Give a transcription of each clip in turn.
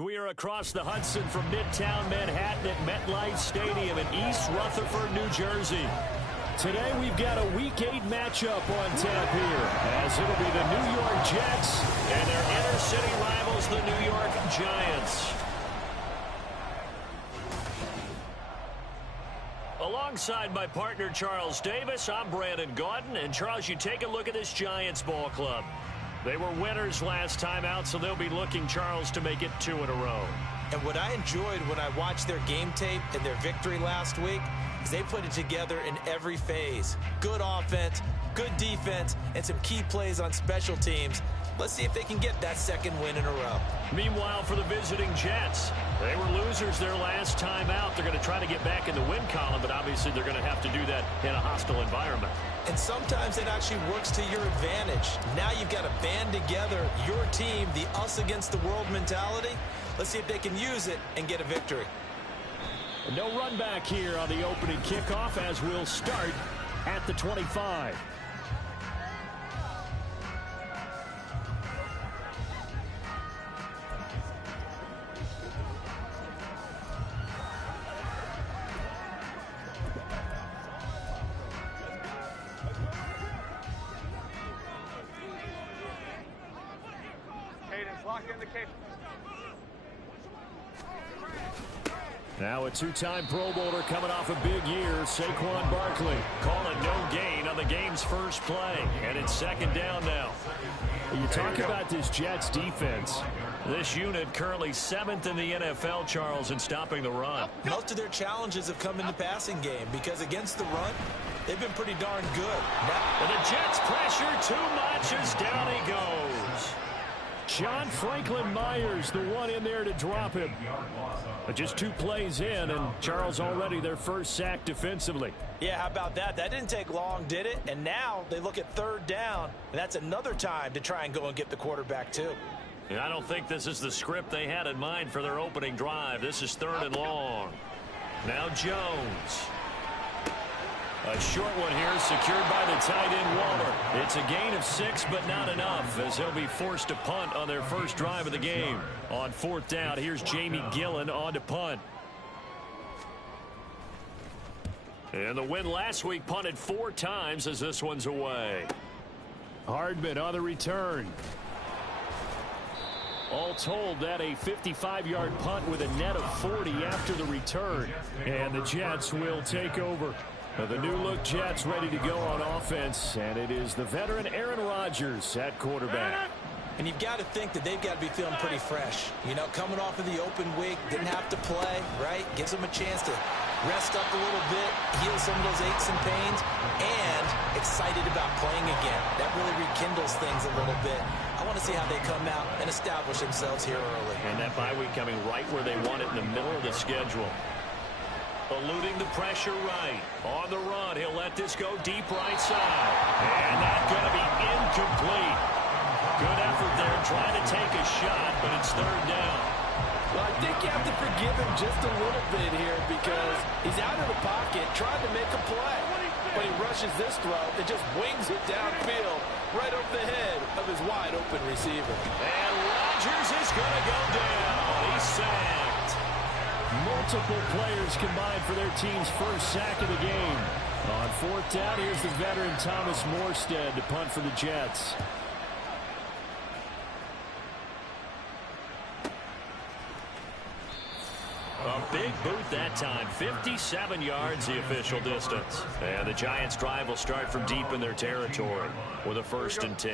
We are across the Hudson from Midtown Manhattan at MetLife Stadium in East Rutherford, New Jersey. Today we've got a Week 8 matchup on tap here, as it'll be the New York Jets and their inner-city rivals, the New York Giants. Alongside my partner Charles Davis, I'm Brandon Gaudin. And Charles, you take a look at this Giants ball club. They were winners last time out, so they'll be looking, Charles, to make it 2 in a row. And what I enjoyed when I watched their game tape and their victory last week is they put it together in every phase. Good offense, good defense, and some key plays on special teams. Let's see if they can get that second win in a row. Meanwhile, for the visiting Jets, they were losers their last time out. They're going to try to get back in the win column, but obviously they're going to have to do that in a hostile environment. And sometimes it actually works to your advantage. Now you've got to band together your team, the us against the world mentality. Let's see if they can use it and get a victory. No run back here on the opening kickoff as we'll start at the 25. Now a two-time Pro Bowler coming off a big year, Saquon Barkley. Calling no gain on the game's first play, and it's second down now. You talk about this Jets defense. This unit currently 7th in the NFL, Charles, in stopping the run. Most of their challenges have come in the passing game because against the run, they've been pretty darn good. And the Jets pressure too much as down he goes. John Franklin Myers, the one in there to drop him. But just 2 plays in, and Charles already their first sack defensively. Yeah, how about that? That didn't take long, did it? And now they look at third down, and that's another time to try and go and get the quarterback too. And I don't think this is the script they had in mind for their opening drive. This is 3rd and long. Now Jones. A short one here, secured by the tight end Waller. It's a gain of 6, but not enough, as he'll be forced to punt on their first drive of the game. On 4th down, here's Jamie Gillen on to punt. And the win last week punted 4 times as this one's away. Hardman on the return. All told, that a 55-yard punt with a net of 40 after the return. And the Jets will take over. The new-look Jets ready to go on offense, and it is the veteran Aaron Rodgers at quarterback. And you've got to think that they've got to be feeling pretty fresh. You know, coming off of the open week, didn't have to play, right? Gives them a chance to rest up a little bit, heal some of those aches and pains, and excited about playing again. That really rekindles things a little bit. I want to see how they come out and establish themselves here early. And that bye week coming right where they want it, in the middle of the schedule. Eluding the pressure right. On the run, he'll let this go deep right side. And that's going to be incomplete. Good effort there trying to take a shot, but it's 3rd down. Well, I think you have to forgive him just a little bit here because he's out of the pocket trying to make a play. But he rushes this throw and just wings it downfield right over the head of his wide-open receiver. And Rodgers is going to go down. He's sacked. Multiple players combined for their team's first sack of the game. On 4th down, here's the veteran Thomas Morstead to punt for the Jets. A big boot that time. 57 yards the official distance. And the Giants' drive will start from deep in their territory with a 1st and 10.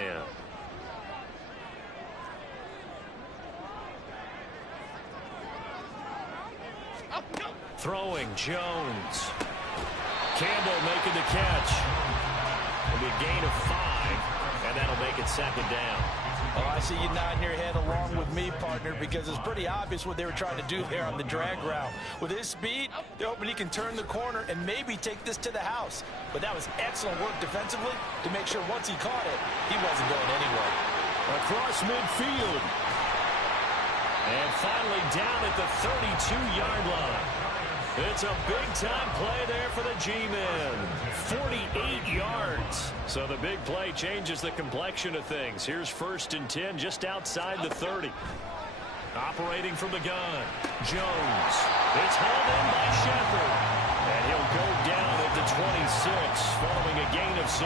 Throwing, Jones. Campbell making the catch. It'll be a gain of 5, and that'll make it 2nd down. Oh, I see you nodding your head along with me, partner, because it's pretty obvious what they were trying to do there on the drag route. With his speed, they're hoping he can turn the corner and maybe take this to the house. But that was excellent work defensively to make sure once he caught it, he wasn't going anywhere. Across midfield. And finally down at the 32-yard line. It's a big-time play there for the G-men. 48 yards. So the big play changes the complexion of things. Here's 1st and 10 just outside the 30. Operating from the gun, Jones. It's hauled in by Shepard. And he'll go down at the 26 following a gain of 6.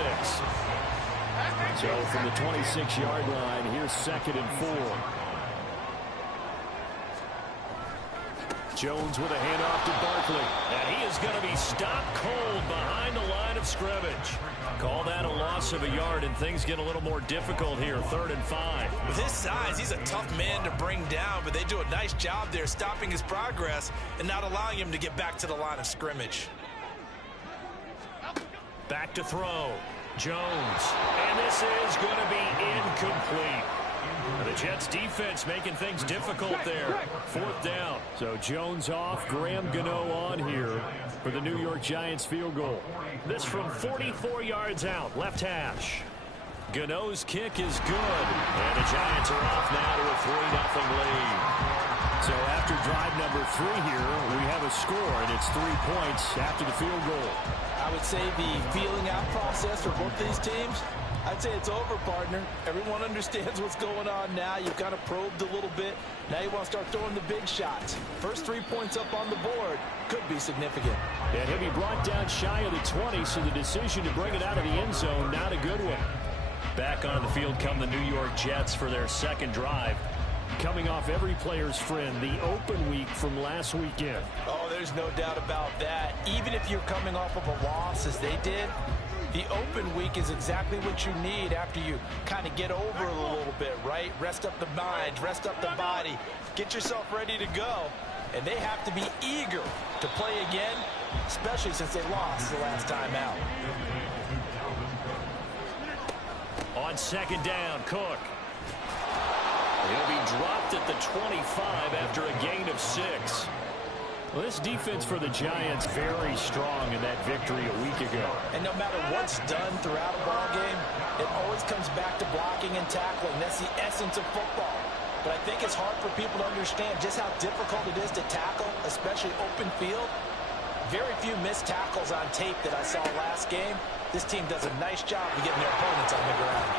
So from the 26-yard line, here's 2nd and 4. Jones with a handoff to Barkley. And he is going to be stopped cold behind the line of scrimmage. Call that a loss of a yard, and things get a little more difficult here. 3rd and 5. With his size, he's a tough man to bring down, but they do a nice job there stopping his progress and not allowing him to get back to the line of scrimmage. Back to throw. Jones. And this is going to be incomplete. The Jets defense making things difficult there. 4th down. So Jones off, Graham Gano on here for the New York Giants field goal. This from 44 yards out, left hash. Gano's kick is good. And the Giants are off now to a 3-0 lead. So after drive number 3 here, we have a score, and it's 3 points after the field goal. I would say the feeling out process for both these teams, I'd say it's over, partner. Everyone understands what's going on now. You've kind of probed a little bit. Now you want to start throwing the big shots. First 3 points up on the board could be significant. And he'll be brought down shy of the 20, so the decision to bring it out of the end zone, not a good one. Back on the field come the New York Jets for their second drive. Coming off every player's friend, the open week from last weekend. Oh, there's no doubt about that. Even if you're coming off of a loss as they did, the open week is exactly what you need after you kind of get over it a little bit, right? Rest up the mind, rest up the body, get yourself ready to go. And they have to be eager to play again, especially since they lost the last time out. On 2nd down, Cook. He'll be dropped at the 25 after a gain of 6. Well, this defense for the Giants very strong in that victory a week ago. And no matter what's done throughout a ball game, it always comes back to blocking and tackling. That's the essence of football. But I think it's hard for people to understand just how difficult it is to tackle, especially open field. Very few missed tackles on tape that I saw last game. This team does a nice job of getting their opponents on the ground.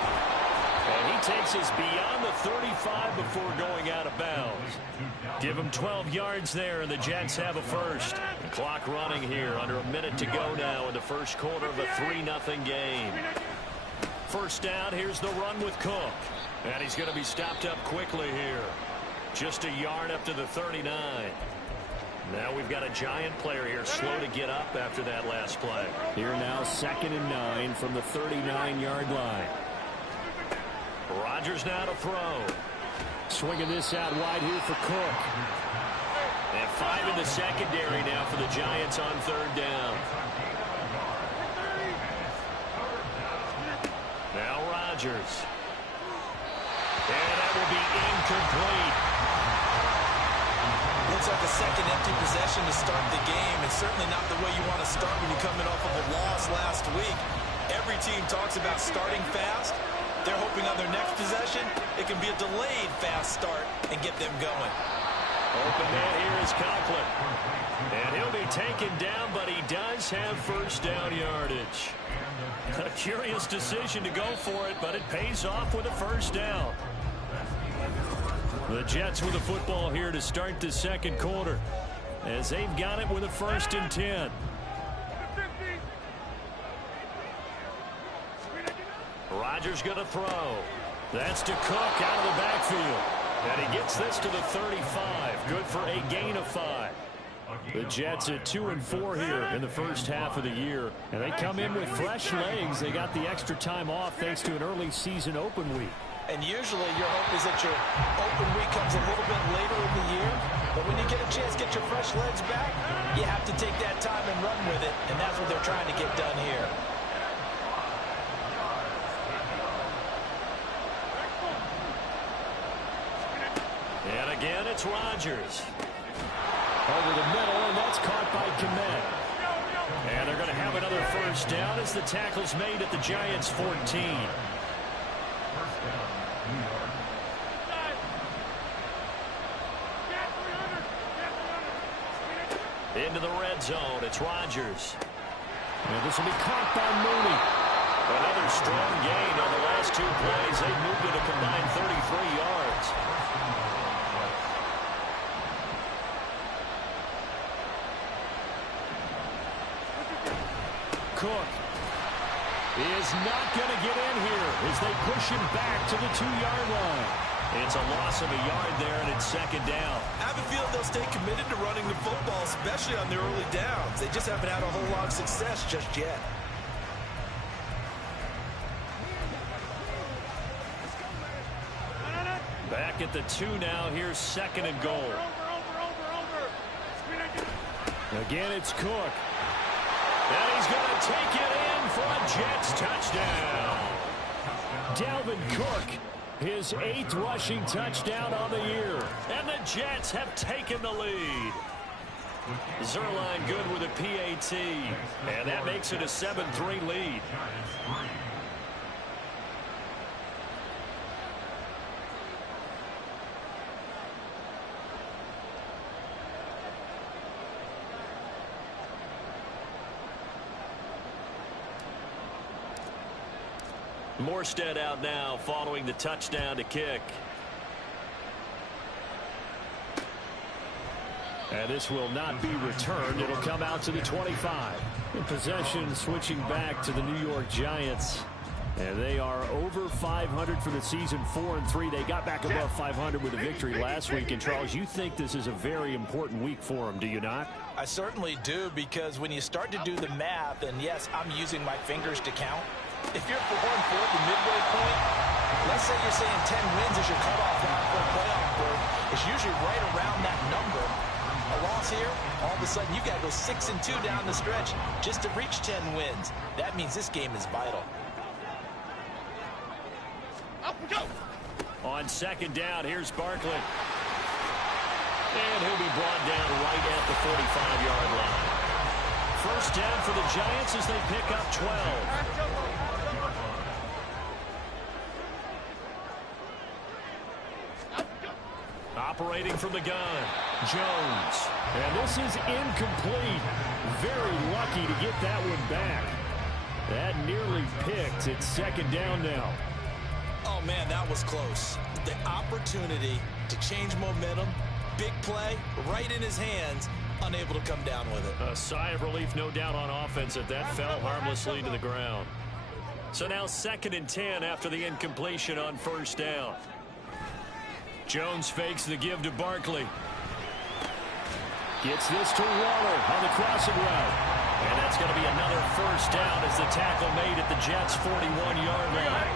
And he takes us beyond the 35 before going out of bounds. Give him 12 yards there, and the Jets have a first. The clock running here, under a minute to go now in the first quarter of a 3-0 game. First down, here's the run with Cook. And he's going to be stopped up quickly here. Just a yard up to the 39. Now we've got a Giant player here slow to get up after that last play. Here now 2nd and 9 from the 39-yard line. Rodgers now to throw. Swinging this out wide here for Cook. And 5 in the secondary now for the Giants on 3rd down. Now Rodgers. And that will be incomplete. Looks like a second empty possession to start the game, and certainly not the way you want to start when you're coming off of a loss last week. Every team talks about starting fast. They're hoping on their next possession, it can be a delayed fast start and get them going. Open man here is Conklin. And he'll be taken down, but he does have first down yardage. A curious decision to go for it, but it pays off with a first down. The Jets with the football here to start the second quarter, as they've got it with a 1st and 10. Rodgers going to throw. That's to Cook out of the backfield. And he gets this to the 35. Good for a gain of 5. The Jets at 2-4 here in the first half of the year. And they come in with fresh legs. They got the extra time off thanks to an early season open week. And usually your hope is that your open week comes a little bit later in the year. But when you get a chance to get your fresh legs back, you have to take that time and run with it. And that's what they're trying to get done here. And again, it's Rodgers. Over the middle, and that's caught by Kmet. And they're going to have another first down as the tackle's made at the Giants' 14. Into the red zone, it's Rodgers. And this will be caught by Mooney. Another strong gain on the last 2 plays. They moved it a combined 33 yards. Cook is not going to get in here as they push him back to the 2-yard line. It's a loss of a yard there, and it's second down. I have a feeling they'll stay committed to running the football, especially on their early downs. They just haven't had a whole lot of success just yet. Back at the 2 now. Here's second and goal. Again, it's Cook. And he's going to take it in for a Jets touchdown. Dalvin Cook, his 8th rushing touchdown on the year. And the Jets have taken the lead. Zerline good with a PAT. And that makes it a 7-3 lead. Morstead out now following the touchdown to kick. And this will not be returned. It'll come out to the 25. In possession switching back to the New York Giants. And they are over 500 for the season, 4-3. They got back above 500 with a victory last week. And, Charles, you think this is a very important week for them, do you not? I certainly do, because when you start to do the math, and yes, I'm using my fingers to count. If you're 4-4 at the midway point, let's say you're saying 10 wins is your cutoff line for a playoff berth. It's usually right around that number. A loss here, all of a sudden you got to go 6-2 down the stretch just to reach 10 wins. That means this game is vital. On second down, here's Barkley. And he'll be brought down right at the 45-yard line. First down for the Giants as they pick up 12. Operating from the gun, Jones. And this is incomplete. Very lucky to get that one back. That nearly picked. It's second down now. Oh, man, that was close. The opportunity to change momentum, big play, right in his hands, unable to come down with it. A sigh of relief, no doubt, on offense that fell harmlessly to the ground. So now 2nd and 10 after the incompletion on first down. Jones fakes the give to Barkley. Gets this to Waller on the crossing route. And that's going to be another first down as the tackle made at the Jets' 41-yard line.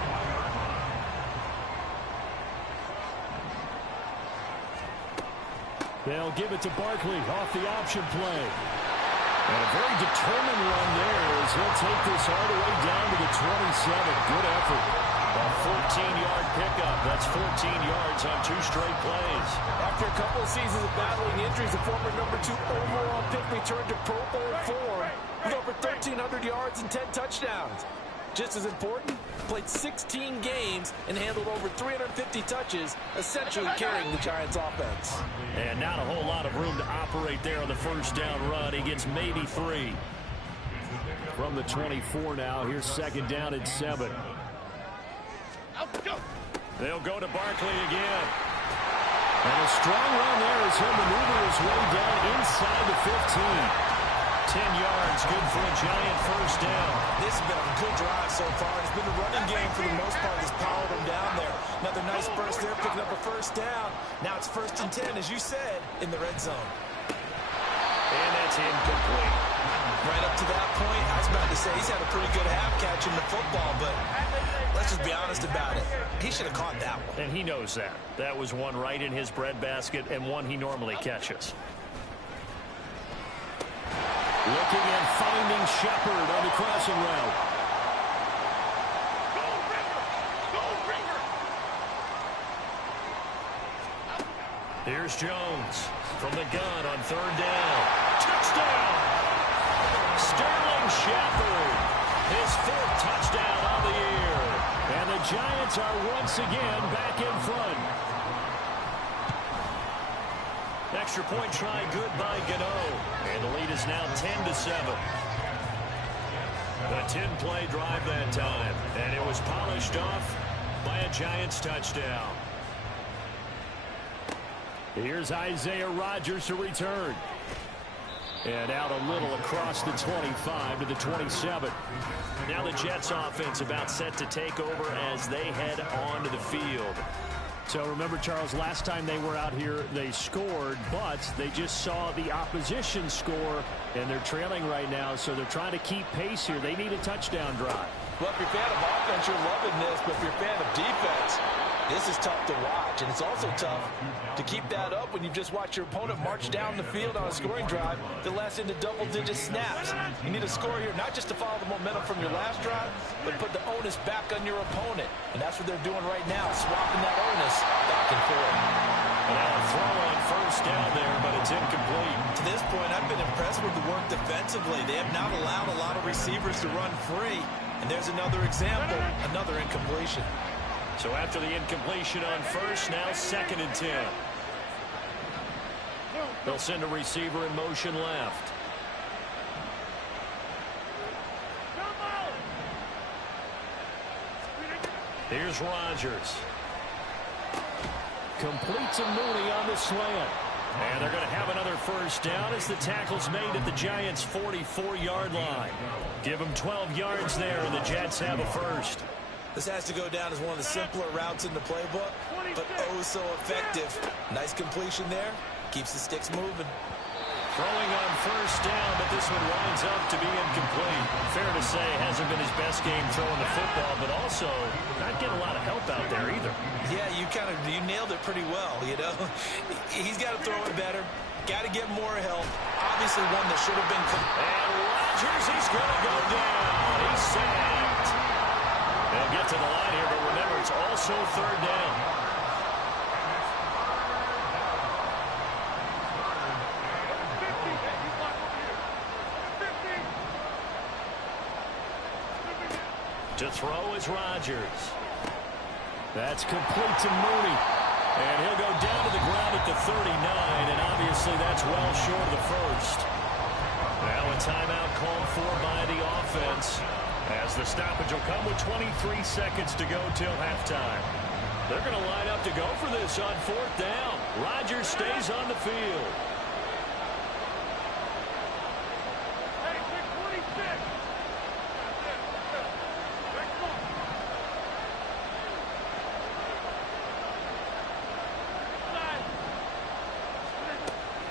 They'll give it to Barkley off the option play. And a very determined run there as he'll take this all the way down to the 27. Good effort. A 14-yard pickup. That's 14 yards on 2 straight plays. After a couple of seasons of battling injuries, the former number 2 overall pick returned to Pro Bowl form with over 1,300 yards and 10 touchdowns. Just as important, played 16 games and handled over 350 touches, essentially carrying the Giants' offense. And not a whole lot of room to operate there on the first down run. He gets maybe 3. From the 24 now, here's second down and 7. They'll go to Barkley again. And a strong run there as he'll maneuver his way down inside the 15. 10 yards, good for a Giant first down. This has been a good drive so far. It's been the running game for the most part that's powered them down there. Another nice burst there, picking up a first down. Now it's 1st and 10, as you said, in the red zone. And that's incomplete. Right up to that point, I was about to say he's had a pretty good half catching the football, but let's just be honest about it. He should have caught that one. And he knows that. That was one right in his breadbasket and one he normally catches. Looking and finding Shepard on the crossing route. Here's Jones from the gun on 3rd down. Touchdown! Sterling Shepard, his 4th touchdown on the year. And the Giants are once again back in front. Extra point try good by Gano. And the lead is now 10-7. A 10-play drive that time. And it was polished off by a Giants touchdown. Here's Isaiah Rodgers to return. And out a little across the 25 to the 27. Now the Jets offense about set to take over as they head onto the field. So remember, Charles, last time they were out here, they scored, but they just saw the opposition score, and they're trailing right now, so they're trying to keep pace here. They need a touchdown drive. Well, if you're a fan of offense, you're loving this, but if you're a fan of defense, this is tough to watch, and it's also tough to keep that up when you've just watched your opponent march down the field on a scoring drive that lasts into double-digit snaps. You need a score here, not just to follow the momentum from your last drive, but put the onus back on your opponent, and that's what they're doing right now, swapping that onus back and forth. Now a throw on first down there, but it's incomplete. To this point, I've been impressed with the work defensively. They have not allowed a lot of receivers to run free, and there's another example, another incompletion. So after the incompletion on first, now 2nd and 10. They'll send a receiver in motion left. Here's Rodgers. Complete to Mooney on the slant. And they're going to have another first down as the tackle's made at the Giants' 44-yard line. Give them 12 yards there, and the Jets have a first. This has to go down as one of the simpler routes in the playbook, but oh so effective. Nice completion there. Keeps the sticks moving. Throwing on first down, but this one winds up to be incomplete. Fair to say, hasn't been his best game throwing the football, but also not getting a lot of help out there either. Yeah, you nailed it pretty well, you know. He's got to throw it better. Got to get more help. Obviously one that should have been... And Rodgers, he's going to go down. He's sacked. They'll get to the line here, but remember, it's also 3rd down. To throw is Rodgers. That's complete to Mooney. And he'll go down to the ground at the 39, and obviously that's well short of the first. Now a timeout called for by the offense, as the stoppage will come with 23 seconds to go till halftime. They're going to line up to go for this on 4th down. Rodgers stays on the field.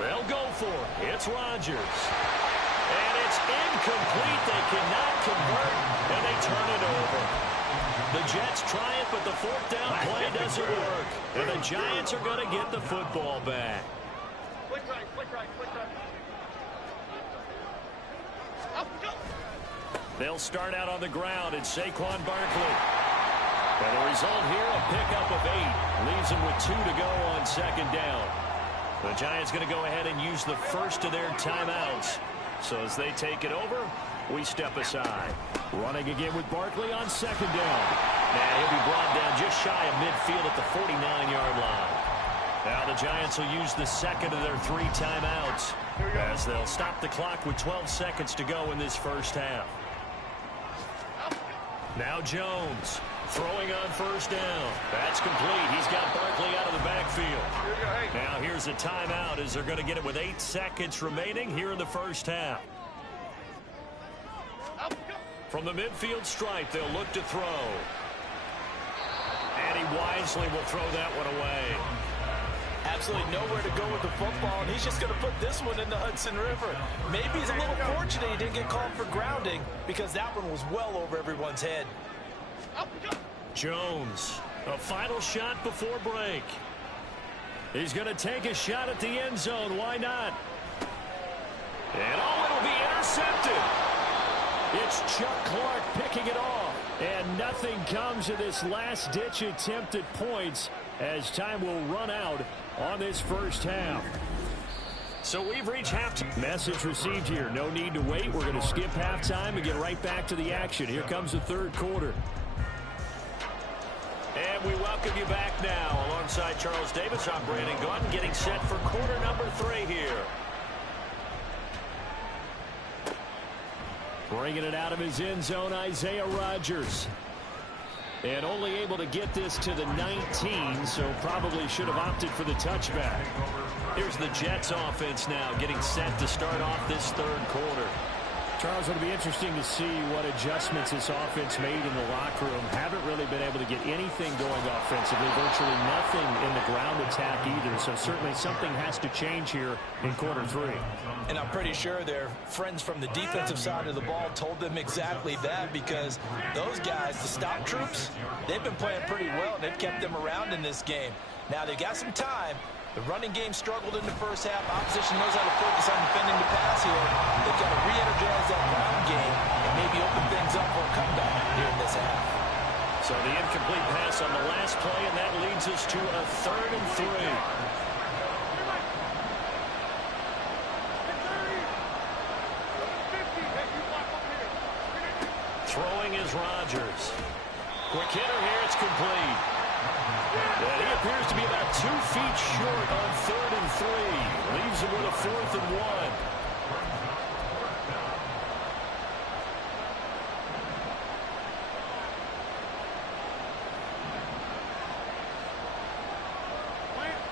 They'll go for it. It's Rodgers. And it's incomplete. They cannot convert, and they turn it over. The Jets try it, but the 4th down play doesn't work. And the Giants are going to get the football back. Flick right, flick right, flick right. They'll start out on the ground. It's Saquon Barkley. And the result here, a pickup of 8. Leaves them with 2 to go on 2nd down. The Giants going to go ahead and use the first of their timeouts. So as they take it over, we step aside. Running again with Barkley on 2nd down. Now he'll be brought down just shy of midfield at the 49-yard line. Now the Giants will use the 2nd of their 3 timeouts, as they'll stop the clock with 12 seconds to go in this first half. Now Jones throwing on first down. That's complete. He's got Barkley out of the backfield. Now here's a timeout as they're going to get it with 8 seconds remaining here in the first half. From the midfield stripe, they'll look to throw. And he wisely will throw that one away. Absolutely nowhere to go with the football, and he's just going to put this one in the Hudson River. Maybe he's a little fortunate he didn't get called for grounding, because that one was well over everyone's head. Jones, a final shot before break. He's going to take a shot at the end zone. Why not? And oh, it'll be intercepted. It's Chuck Clark picking it off. And nothing comes of this last-ditch attempt at points, as time will run out on this first half. So we've reached halftime. Message received here. No need to wait. We're going to skip halftime and get right back to the action. Here comes the 3rd quarter. And we welcome you back now. Alongside Charles Davis, I'm Brandon Gaudin, getting set for quarter number 3 here. Bringing it out of his end zone, Isaiah Rodgers. And only able to get this to the 19, so probably should have opted for the touchback. Here's the Jets offense now getting set to start off this third quarter. Charles, it'll be interesting to see what adjustments this offense made in the locker room. Haven't really been able to get anything going offensively. Virtually nothing in the ground attack either. So certainly something has to change here in quarter three. And I'm pretty sure their friends from the defensive side of the ball told them exactly that, because those guys, the stop troops, they've been playing pretty well, and they've kept them around in this game. Now, they got some time. The running game struggled in the first half. Opposition knows how to focus on defending the pass here. They've got to re-energize that ground game and maybe open things up for a comeback here in this half. So the incomplete pass on the last play, and that leads us to a 3rd and 3. Throwing is Rodgers. Quick hitter here, it's complete. And he appears to be about 2 feet short on 3rd and 3. Leaves him with a 4th and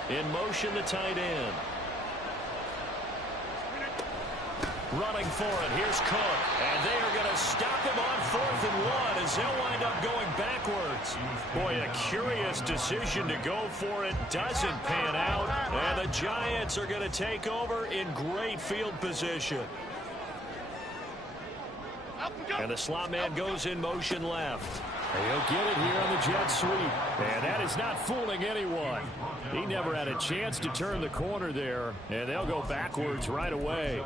1. In motion, the tight end. Running for it. Here's Cook. And they are going to stop him on 4th and 1 as they'll wind up going backwards. Boy, a curious decision to go for it. Doesn't pan out. And the Giants are going to take over in great field position. And the slot man goes in motion left. He'll get it here on the jet sweep. And that is not fooling anyone. He never had a chance to turn the corner there. And they'll go backwards right away.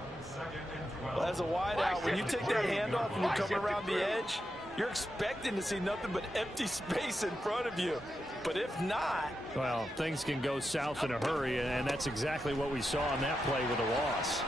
Well, as a wideout, when you take that handoff and you come around the edge, you're expecting to see nothing but empty space in front of you. But if not... Well, things can go south in a hurry, and that's exactly what we saw on that play with a loss.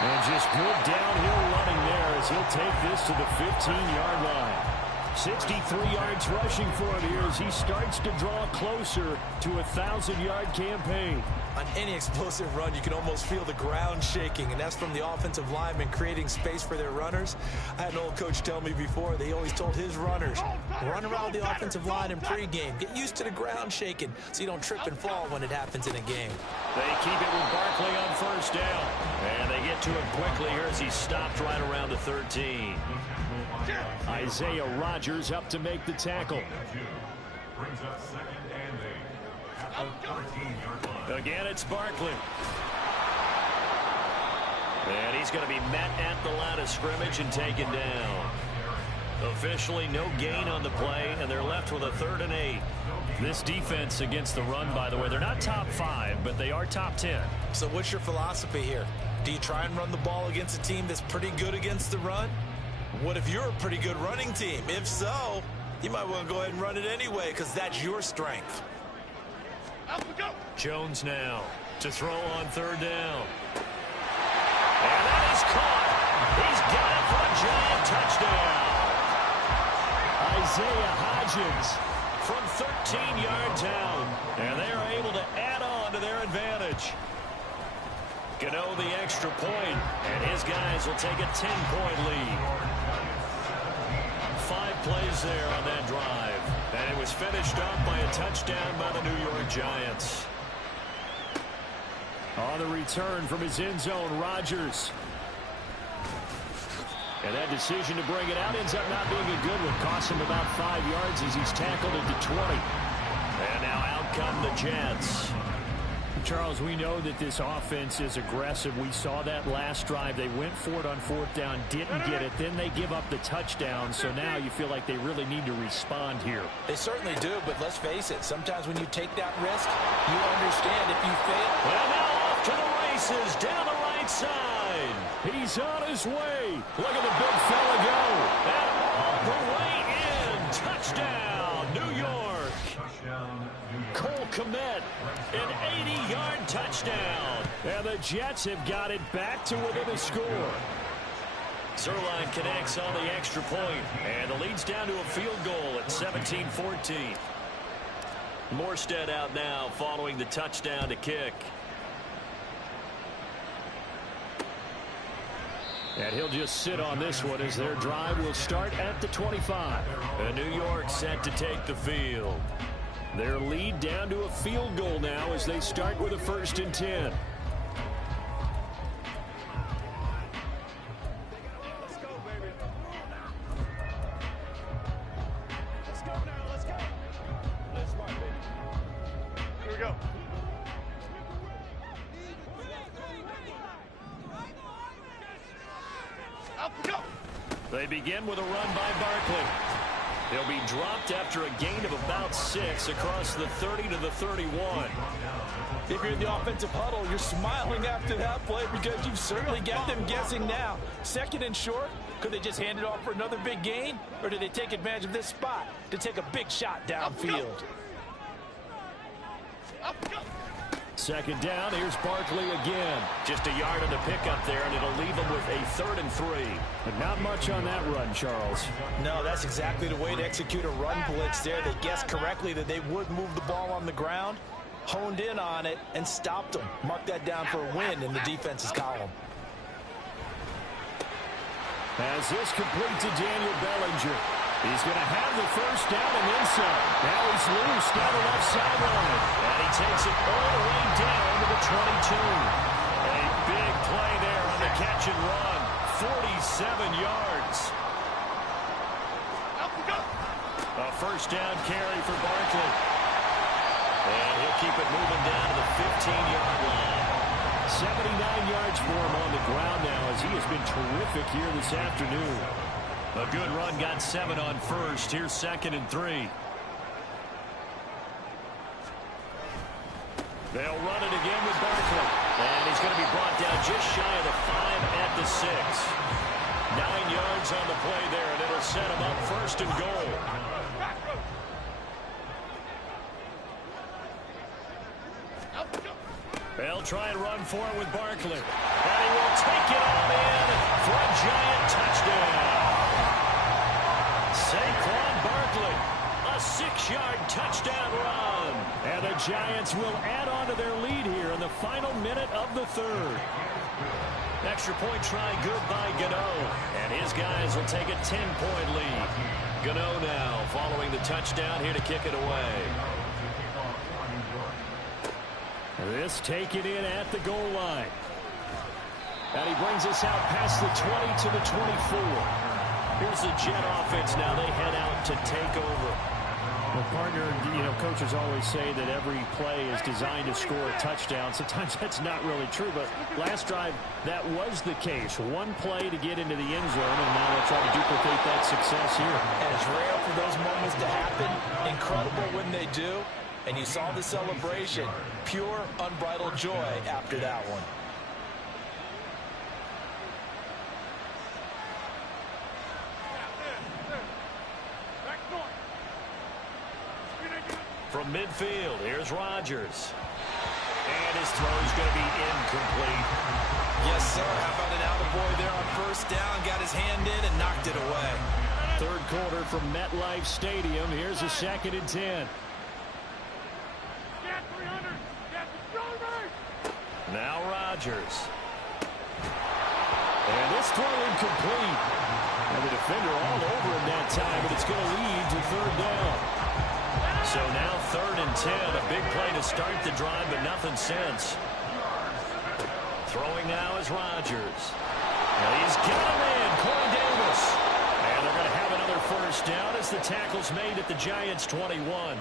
And just good downhill running there as he'll take this to the 15-yard line. 63 yards rushing for him here as he starts to draw closer to a 1,000-yard campaign. On any explosive run, you can almost feel the ground shaking, and that's from the offensive linemen creating space for their runners. I had an old coach tell me before, they always told his runners, run around the offensive line in pregame. Get used to the ground shaking so you don't trip and fall when it happens in a game. They keep it with Barkley on 1st down. And they get to him quickly here as he stopped right around the 13. Isaiah Rodgers up to make the tackle. Again, it's Barkley. And he's going to be met at the line of scrimmage and taken down. Officially no gain on the play, and they're left with a 3rd and 8. This defense against the run, by the way, they're not top 5, but they are top 10. So what's your philosophy here? Do you try and run the ball against a team that's pretty good against the run? What if you're a pretty good running team? If so, you might want to go ahead and run it anyway, because that's your strength. Jones now to throw on 3rd down. And that is caught. He's got it for a giant touchdown. Isaiah Hodgins from 13 yards out. And they are able to add on to their advantage. Gano the extra point, and his guys will take a 10-point lead. 5 plays there on that drive. And it was finished off by a touchdown by the New York Giants. On the return from his end zone, Rodgers. And that decision to bring it out ends up not being a good one. Costs him about 5 yards as he's tackled into 20. And now out come the Jets. Charles, we know that this offense is aggressive. We saw that last drive. They went for it on 4th down, didn't get it. Then they give up the touchdown. So now you feel like they really need to respond here. They certainly do, but let's face it. Sometimes when you take that risk, you understand if you fail. Well, now off to the races down the right side. He's on his way. Look at the big fella go. And all the way in. Touchdown, New York. Cole Kmet, an 80-yard touchdown. And the Jets have got it back to within a score. Zerline connects on the extra point, and the lead's down to a field goal at 17-14. Morstead out now following the touchdown to kick. And he'll just sit on this one as their drive will start at the 25. And New York set to take the field. Their lead down to a field goal now as they start with a 1st and 10. They begin with a run by Barkley. He'll be dropped after a gain of about 6 across the 30 to the 31. If you're in the offensive huddle, you're smiling after that play because you've certainly got them guessing now. 2nd and short, could they just hand it off for another big gain? Or do they take advantage of this spot to take a big shot downfield? 2nd down, here's Barkley again. Just a yard on the pickup there, and it'll leave them with a 3rd and 3. But not much on that run, Charles. No, that's exactly the way to execute a run blitz there. They guessed correctly that they would move the ball on the ground, honed in on it, and stopped them. Mark that down for a win in the defense's column. As this complete to Daniel Bellinger. He's going to have the 1st down and then some. Now he's loose down the left sideline. And he takes it all the way down to the 22. A big play there on the catch and run. 47 yards. A 1st down carry for Barkley. And he'll keep it moving down to the 15-yard line. 79 yards for him on the ground now as he has been terrific here this afternoon. A good run, got 7 on 1st. Here's 2nd and 3. They'll run it again with Barkley. And he's going to be brought down just shy of the 5 at the 6. 9 yards on the play there, and it'll set him up 1st and goal. They'll try and run for it with Barkley. And he will take it all in for a giant touchdown. Saquon Barkley, a 6-yard touchdown run. And the Giants will add on to their lead here in the final minute of the 3rd. Extra point try good by Gano. And his guys will take a 10-point lead. Gano now following the touchdown here to kick it away. This taken in at the goal line. And he brings us out past the 20 to the 24. Here's the Jet offense now. They head out to take over. Well, partner, coaches always say that every play is designed to score a touchdown. Sometimes that's not really true, but last drive, that was the case. One play to get into the end zone, and now they'll try to duplicate that success here. And it's rare for those moments to happen. Incredible when they do. And you saw the celebration. Pure, unbridled joy after that one. From midfield, here's Rodgers. And his throw is going to be incomplete. Yes, sir. How about an attaboy there on 1st down? Got his hand in and knocked it away. 3rd quarter from MetLife Stadium. Here's a 2nd and 10. Now Rodgers. And this throw incomplete. And the defender all over him that time, but it's going to lead to 3rd down. So now 3rd and 10. A big play to start the drive, but nothing since. Throwing now is Rodgers. And he's got him in. Corey Davis. And they're going to have another 1st down as the tackle's made at the Giants' 21.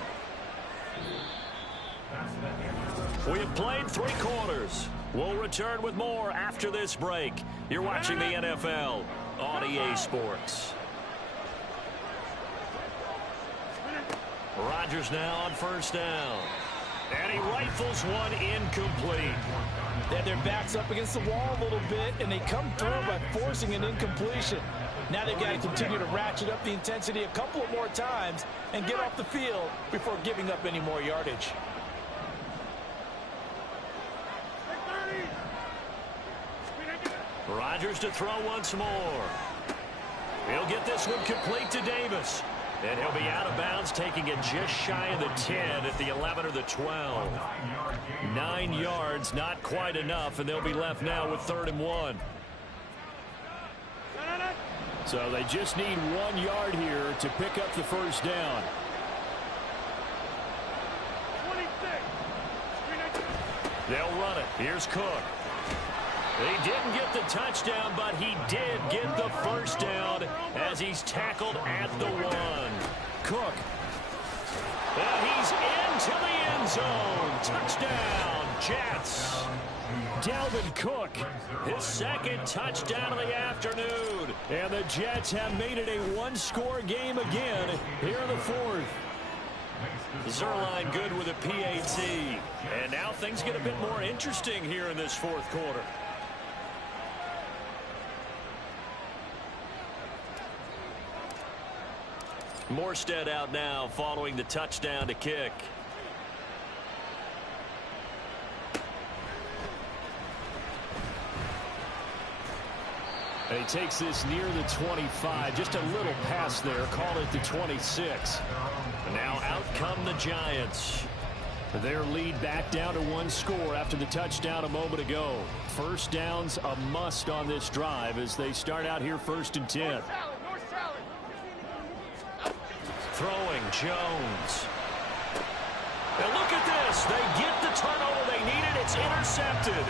We have played 3 quarters. We'll return with more after this break. You're watching the NFL on EA Sports. Rodgers now on 1st down. And he rifles one incomplete. They had their backs up against the wall a little bit, and they come through by forcing an incompletion. Now they've got to continue to ratchet up the intensity a couple of more times and get off the field before giving up any more yardage. Rodgers to throw once more. He'll get this one complete to Davis. And he'll be out of bounds, taking it just shy of the 10 at the 11 or the 12. 9 yards, not quite enough, and they'll be left now with 3rd and 1. So they just need 1 yard here to pick up the first down. 26. They'll run it. Here's Cook. They didn't get the touchdown, but he did get the first down as he's tackled at the 1. Cook. And he's into the end zone. Touchdown, Jets. Dalvin Cook. His second touchdown of the afternoon. And the Jets have made it a one-score game again here in the fourth. Zerline good with a PAT. And now things get a bit more interesting here in this fourth quarter. Morstead out now following the touchdown to kick. And he takes this near the 25. Just a little pass there. Call it the 26. And now out come the Giants. Their lead back down to 1 score after the touchdown a moment ago. First down's a must on this drive as they start out here 1st and 10. Throwing Jones. And look at this. They get the turnover they needed. It's intercepted.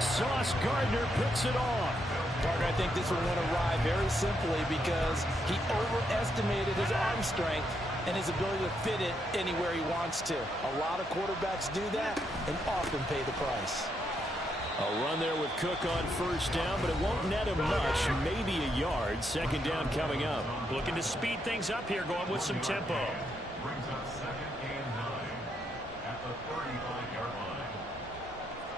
Sauce Gardner picks it off. Gardner, I think this one went awry very simply because he overestimated his arm strength and his ability to fit it anywhere he wants to. A lot of quarterbacks do that and often pay the price. A run there with Cook on first down, but it won't net him much. Maybe a yard. Second down coming up. Looking to speed things up here, going with some tempo. Brings up 2nd and 9 at the 35-yard line.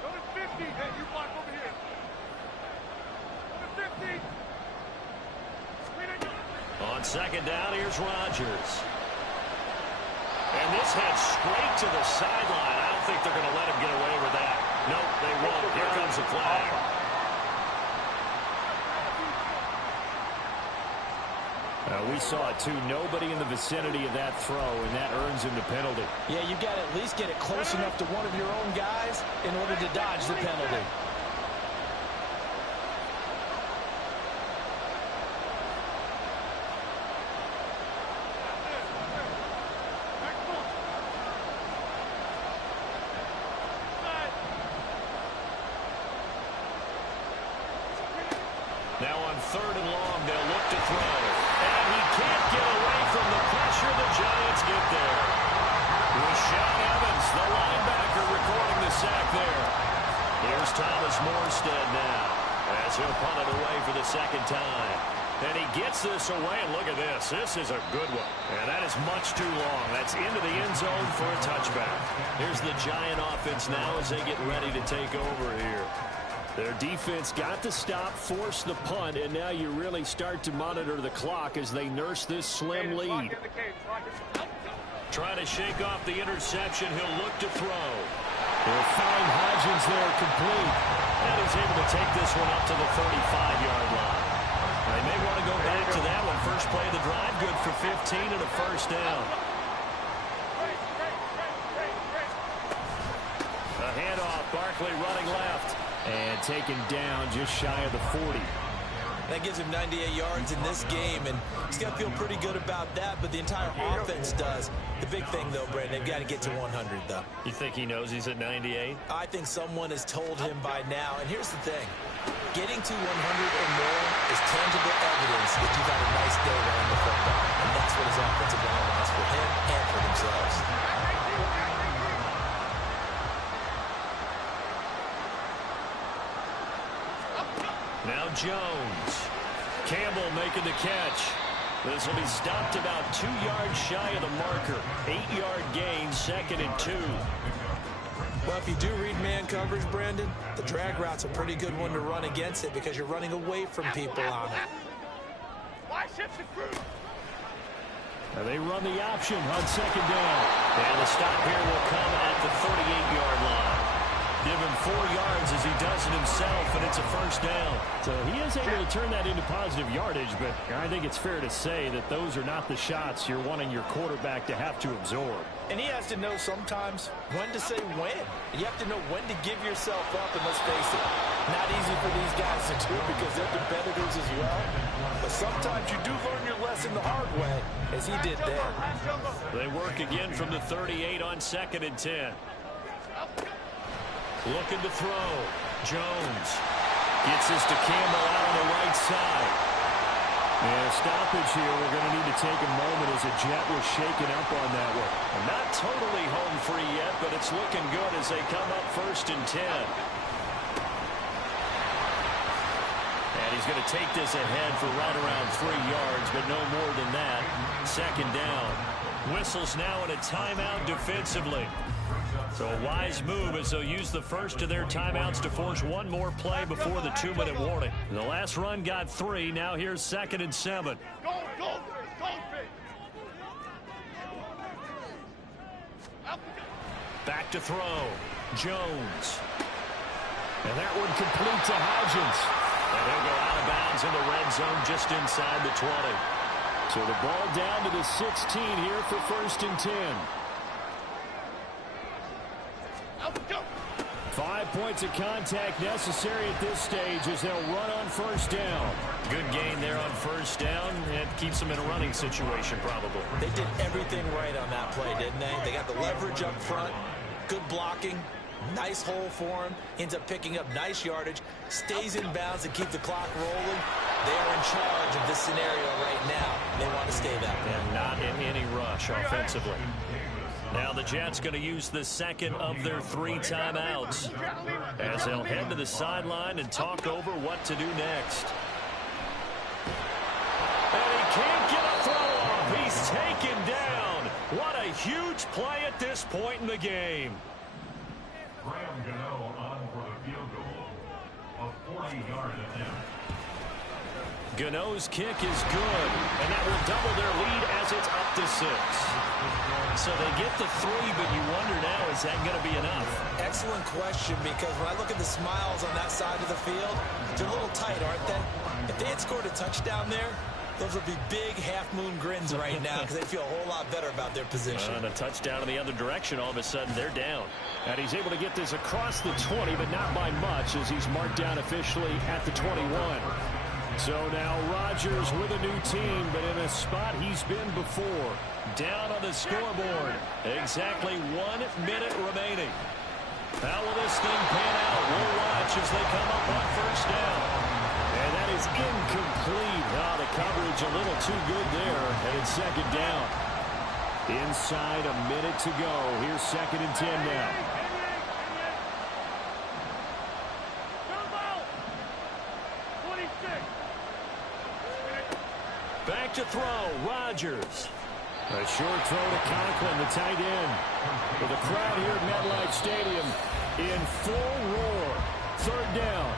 Go to 50. Hey, you block over here. Go to 50. On second down, here's Rodgers. And this heads straight to the sideline. I don't think they're going to let him get away with that. Nope, they won't. Here comes the flag. We saw it, too. Nobody in the vicinity of that throw, and that earns him the penalty. Yeah, you got to at least get it close enough to one of your own guys in order to dodge the penalty. Now on 3rd and long, they'll look to throw. And he can't get away from the pressure. The Giants get there. Rashaan Evans, the linebacker, recording the sack there. Here's Thomas Morstead now as he'll punt it away for the second time. And he gets this away, and look at this. This is a good one. And that is much too long. That's into the end zone for a touchback. Here's the Giant offense now as they get ready to take over here. Their defense got the stop, forced the punt, and now you really start to monitor the clock as they nurse this slim lead. Trying to shake off the interception. He'll look to throw. They'll find Hodgins there complete. And he's able to take this one up to the 35-yard line. They may want to go back to that one. First play of the drive, good for 15 and a first down. A handoff, Barkley running left. And taken down just shy of the 40. That gives him 98 yards in this game, and he's got to feel pretty good about that, but the entire offense does. The big thing, though, Brandon, they've got to get to 100, though. You think he knows he's at 98? I think someone has told him by now, and here's the thing. Getting to 100 or more is tangible evidence that you've had a nice day running the football, and that's what his offensive line wants for him and for themselves. Now Jones. Campbell making the catch. This will be stopped about 2 yards shy of the marker. 8-yard gain, 2nd and 2. Well, if you do read man coverage, Brandon, the drag route's a pretty good one to run against it because you're running away from people on it. Why shift the crew? Now they run the option on second down. And the stop here will come at the 38-yard line. Give him 4 yards as he does it himself, and it's a first down. So he is able to turn that into positive yardage, but I think it's fair to say that those are not the shots you're wanting your quarterback to have to absorb. And he has to know sometimes when to say when. You have to know when to give yourself up, and let's face it, not easy for these guys to do because they're competitors as well. But sometimes you do learn your lesson the hard way, as he did there. They work again from the 38 on 2nd and 10. Looking to throw. Jones gets this to Campbell out on the right side. And a stoppage here. We're going to need to take a moment as a jet was shaken up on that one. Not totally home free yet, but it's looking good as they come up 1st and 10. And he's going to take this ahead for right around 3 yards, but no more than that. 2nd down. Whistles now in a timeout defensively. So a wise move as they'll use the first of their timeouts to force one more play before the 2-minute warning. The last run got 3. Now here's 2nd and 7. Back to throw. Jones. And that one complete to Hodgins. And he'll go out of bounds in the red zone just inside the 20. So the ball down to the 16 here for 1st and 10. 5 points of contact necessary at this stage as they'll run on 1st down. Good gain there on 1st down. It keeps them in a running situation probably. They did everything right on that play, didn't they? They got the leverage up front, good blocking, nice hole for him, ends up picking up nice yardage, stays in bounds to keep the clock rolling. They are in charge of this scenario right now. They want to stay that way. And not in any rush offensively. Now the Jets going to use the second of their 3 timeouts as they'll head to the sideline and talk over what to do next. And he can't get a throw off. He's taken down. What a huge play at this point in the game. Graham Gano on for the field goal. A 40-yard attempt. Gano's kick is good, and that will double their lead as it's up to 6. So they get the 3, but you wonder now, is that going to be enough? Excellent question, because when I look at the smiles on that side of the field, they're a little tight, aren't they? If they had scored a touchdown there, those would be big half-moon grins right now because they feel a whole lot better about their position. And a touchdown in the other direction, all of a sudden they're down. And he's able to get this across the 20, but not by much as he's marked down officially at the 21. So now Rodgers with a new team, but in a spot he's been before. Down on the scoreboard. Exactly 1 minute remaining. How will this thing pan out? We'll watch as they come up on 1st down. And that is incomplete. Oh, the coverage a little too good there. And it's 2nd down. Inside a minute to go. Here's 2nd and 10 now. Back to throw. Rodgers. A short throw to Conklin, the tight end. With the crowd here at MetLife Stadium in full roar. 3rd down.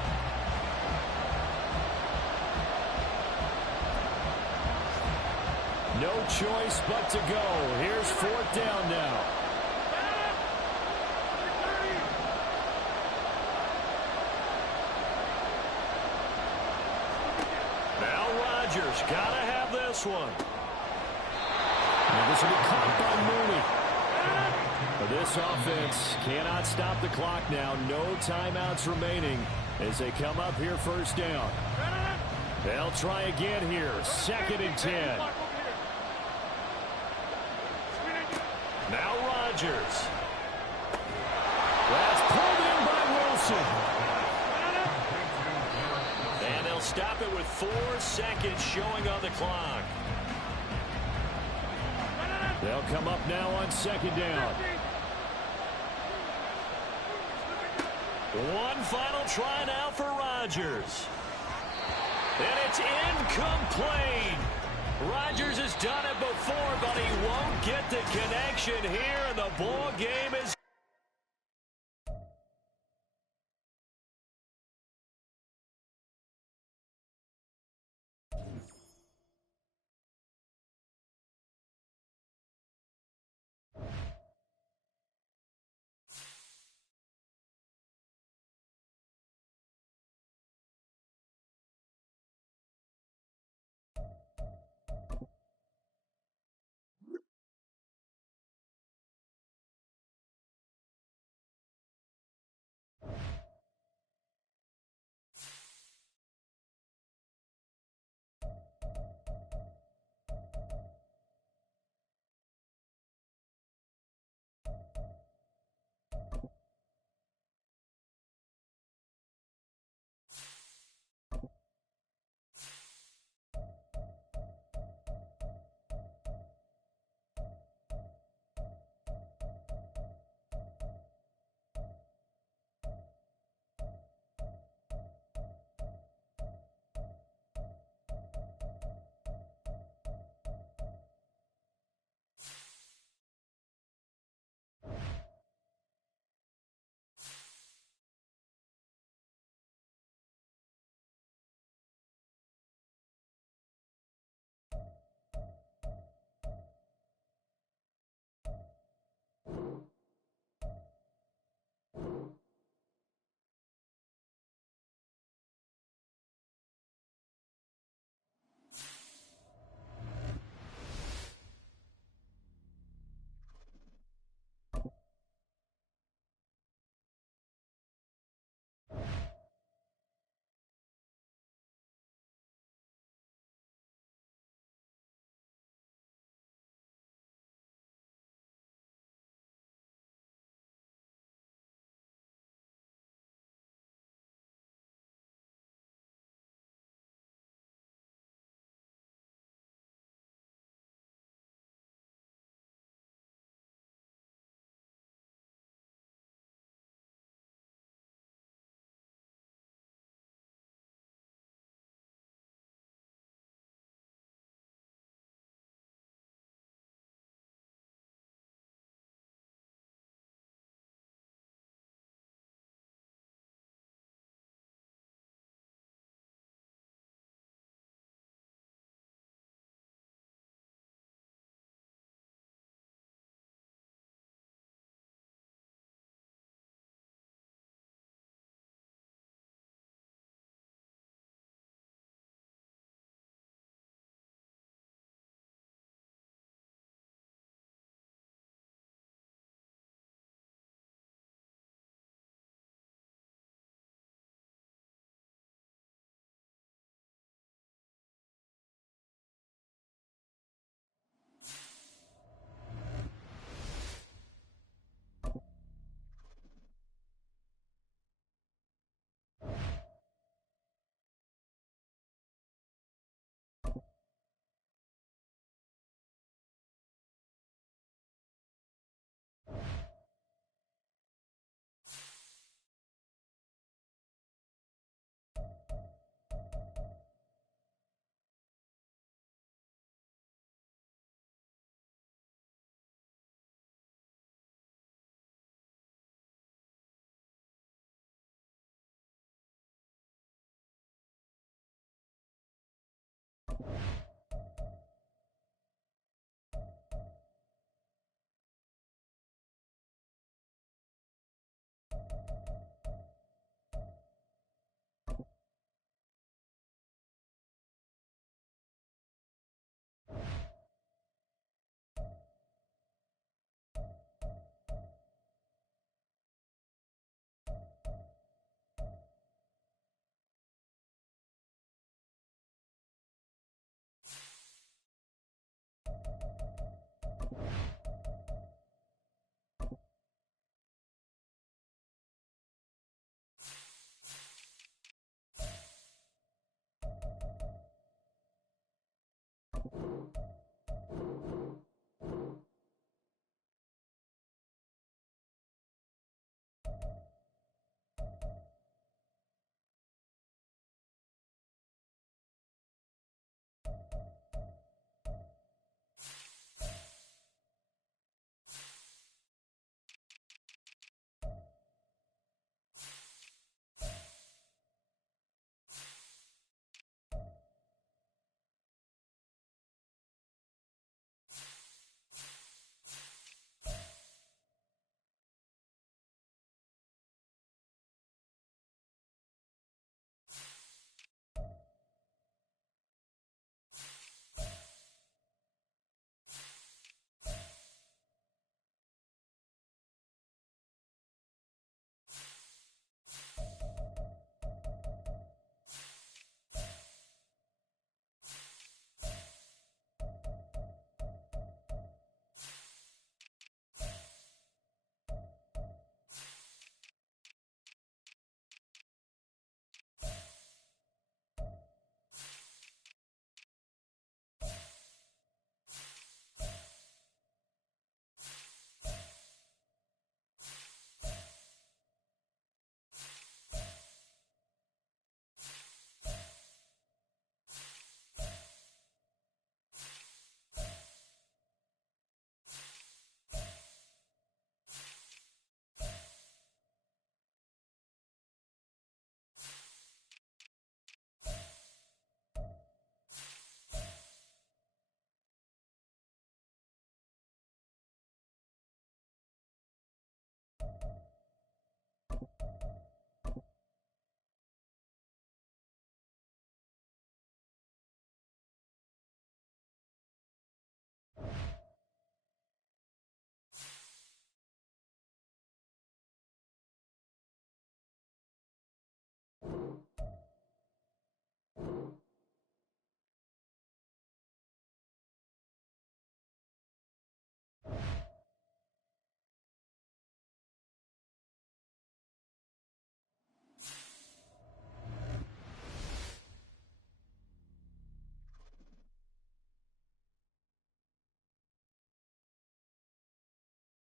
No choice but to go. Here's 4th down now. Now Rodgers got to have this one. Now this will be caught by Mooney. But this offense cannot stop the clock now. No timeouts remaining as they come up here 1st down. They'll try again here. 2nd and 10. Now Rodgers. That's pulled in by Wilson. And they'll stop it with 4 seconds showing on the clock. They'll come up now on 2nd down. One final try now for Rodgers. And it's incomplete. Rodgers has done it before, but he won't get the connection here, and the ball game is